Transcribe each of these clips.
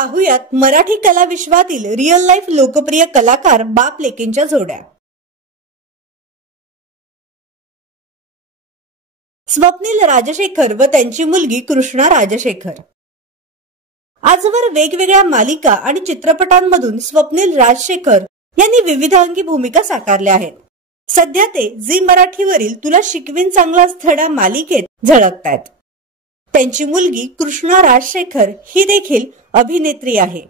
पाहुयात मराठी कला विश्वातील रिअल लाईफ लोकप्रिय कलाकार बाप लेकींच्या जोड्या। स्वप्नील राजशेखर व त्यांची मुलगी कृष्णा राजशेखर। आजवर वेगवेगळ्या मालिका आणि चित्रपटांमधून स्वप्नील राजशेखर यांनी विविधांगी भूमिका साकारल्या आहेत। सध्या ते झी मराठीवरील तुला शिकवीन चांगलाच धडा मालिकेत झळकतात। त्यांची मुलगी कृष्णा राजशेखर ही देखील अभिनेत्री आहे।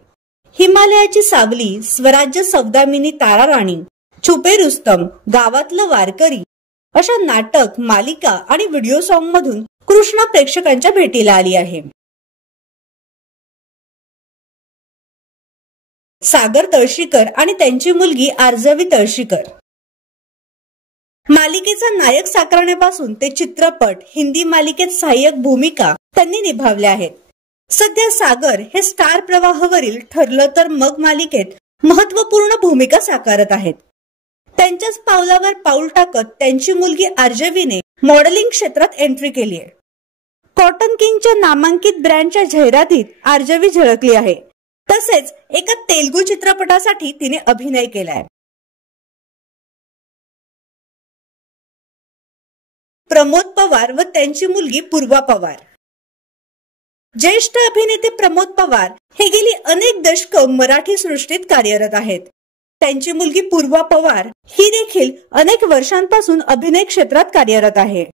हिमालयाची सावली, स्वराज्य सौदामिनी तारा राणी, छुपे रुस्तम, गावातलं वारकरी अशा नाटक, मालिका आणि व्हिडिओ सॉन्ग मधून कृष्णा प्रेक्षकांच्या भेटीला आली आहे। सागर तळशीकर आणि त्यांची मुलगी आर्जवी तळशीकर। मालिकेचा नायक साकारण्यापासून ते चित्रपट, हिंदी मालिकेत सहाय्यक भूमिका त्यांनी निभावल्या आहेत। सध्या सागर हे स्टार प्रवाहावरील ठरलं तर मग मालिकेत महत्त्वपूर्ण भूमिका साकारत आहेत। त्यांच्याच पावलावर पाऊल टाकत त्यांची मुलगी आर्जवीने मॉडेलिंग क्षेत्रात एंट्री केली आहे। कॉटन किंगच्या नामांकित ब्रँडच्या जाहिरातीत आर्जवी झळकली आहे। तसेच एका तेलुगू चित्रपटासाठी तिने अभिनय केलाय। प्रमोद पवार व त्यांची मुलगी पूर्वा पवार। ज्येष्ठ अभिनेते प्रमोद पवार हे गेली अनेक दशक मराठी सृष्टीत कार्यरत आहेत। त्यांची मुलगी पूर्वा पवार ही देखील अनेक वर्षांपासून अभिनय क्षेत्रात कार्यरत आहे।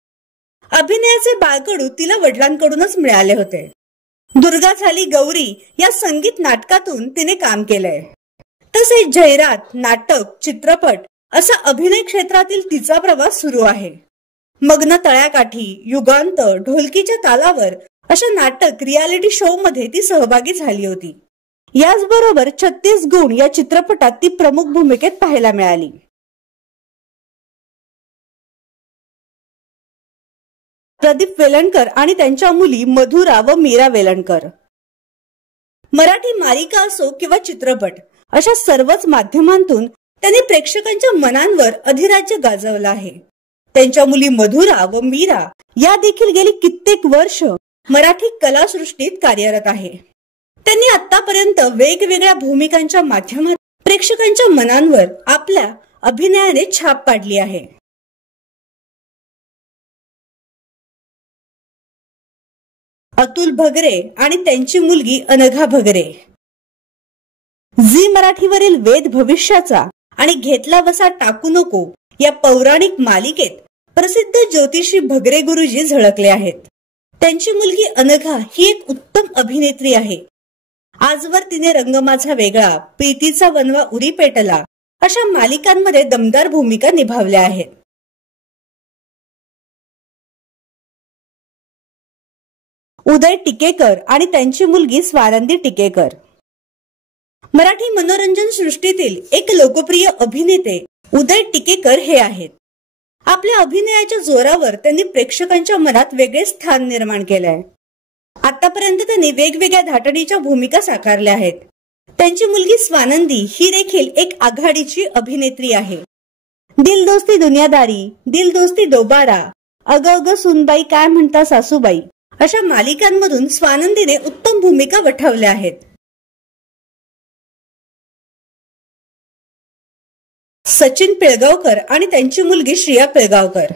अभिनयाचे बाळकडू तिला वडिलांकडूनच मिळाले होते। दुर्गा झाली गौरी या संगीत नाटकातून तिने काम केलंय। तसेच जाहिरात, नाटक, चित्रपट असा अभिनय क्षेत्रातील तिचा प्रवास सुरू आहे। मग्न तळ्याकाठी, युगांत, ढोलकीच्या तालावर अशा नाटक, रियालिटी शो मध्ये ती सहभागी झाली होती। याचबरोबर 36 गुण या चित्रपटात ती प्रमुख भूमिकेत पाहायला मिळाली। प्रदीप वेलणकर आणि त्यांच्या मुली मधुरा व मीरा वेलणकर। मराठी मालिका असो किंवा चित्रपट अशा सर्वच माध्यमांतून त्यांनी प्रेक्षकांच्या मनांवर अधिराज्य गाजवलं आहे। त्यांच्या मुली मधुरा व मीरा या देखील गेली कित्येक वर्ष मराठी कलासृष्टीत कार्यरत आहे। त्यांनी आतापर्यंत वेगवेगळ्या भूमिकांच्या माध्यमात प्रेक्षकांच्या मनांवर आपल्या अभिनयाने छाप पाडली आहे। अतुल भगरे आणि त्यांची मुलगी अनघा भगरे। झी मराठीवरील वेद भविष्याचा आणि घेतला वसा टाकू नको या पौराणिक मालिकेत प्रसिद्ध ज्योतिषी भगरे गुरुजी झळकले आहेत। त्यांची मुलगी अनघा ही एक उत्तम अभिनेत्री आहे। आजवर तिने रंग माझा वेगळा, प्रीतीचा वनवा उरी पेटला अशा मालिकांमध्ये दमदार भूमिका निभावल्या आहेत। उदय टिकेकर आणि त्यांची मुलगी स्वानंदी टिकेकर। मराठी मनोरंजन सृष्टीतील एक लोकप्रिय अभिनेते उदय टिकेकर हे आहेत। आपल्या अभिनयाच्या जोरावर त्यांनी प्रेक्षकांच्या मनात वेगळे स्थान निर्माण केले आहे। आतापर्यंत त्यांनी वेगवेगळ्या धाटणीच्या भूमिका साकारल्या आहेत। त्यांची मुलगी स्वानंदी ही देखील एक आघाडीची अभिनेत्री आहे। दिल दोस्ती दुनियादारी, दिल दोस्ती दोबारा, अग अग सुनबाई काय म्हणता सासूबाई अशा मालिकांमधून स्वानंदीने उत्तम भूमिका वठवल्या आहेत। सचिन पिळगावकर आणि त्यांची मुलगी श्रिया पिळगावकर।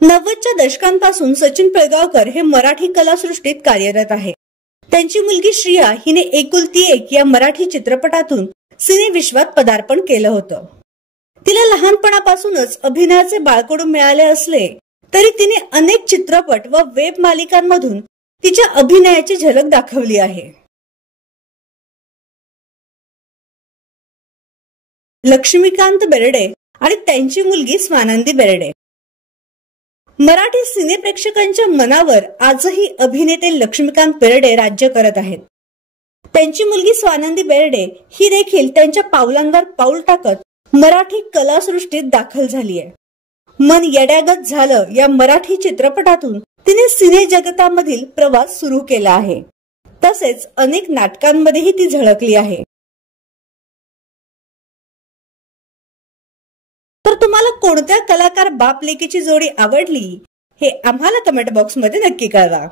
90च्या दशकांपासून सचिन पिळगावकर हे मराठी कलासृष्टीत कार्यरत आहे। त्यांची मुलगी श्रिया हिने एकुलती एक या मराठी चित्रपटातून सिने विश्वात पदार्पण केलं होतं। तिला लहानपणापासूनच अभिनयाचे बाळकडू मिळाले असले तरी तिने अनेक चित्रपट व वेब मालिकांमधून तिच्या अभिनयाची झलक दाखवली आहे। लक्ष्मीकांत बेर्डे आणि त्यांची मुलगी स्वानंदी बेर्डे। मराठी सिने प्रेक्षकांच्या मनावर आजही अभिनेते लक्ष्मीकांत बेर्डे राज्य करत आहेत। त्यांची मुलगी स्वानंदी बेर्डे ही देखील त्यांच्या पावलांवर पाऊल टाकत मराठी कलासृष्टीत दाखल झाली आहे। मन येड्यागत झालं या मराठी चित्रपटातून तिने सिने जगतामधील प्रवास सुरू केला आहे। तसेच अनेक नाटकांमध्येही ती झळकली आहे। तर तुम्हाला कोणत्या कलाकार बाप लेकीची जोडी आवडली हे आम्हाला कमेंट बॉक्स मध्ये नक्की कळवा।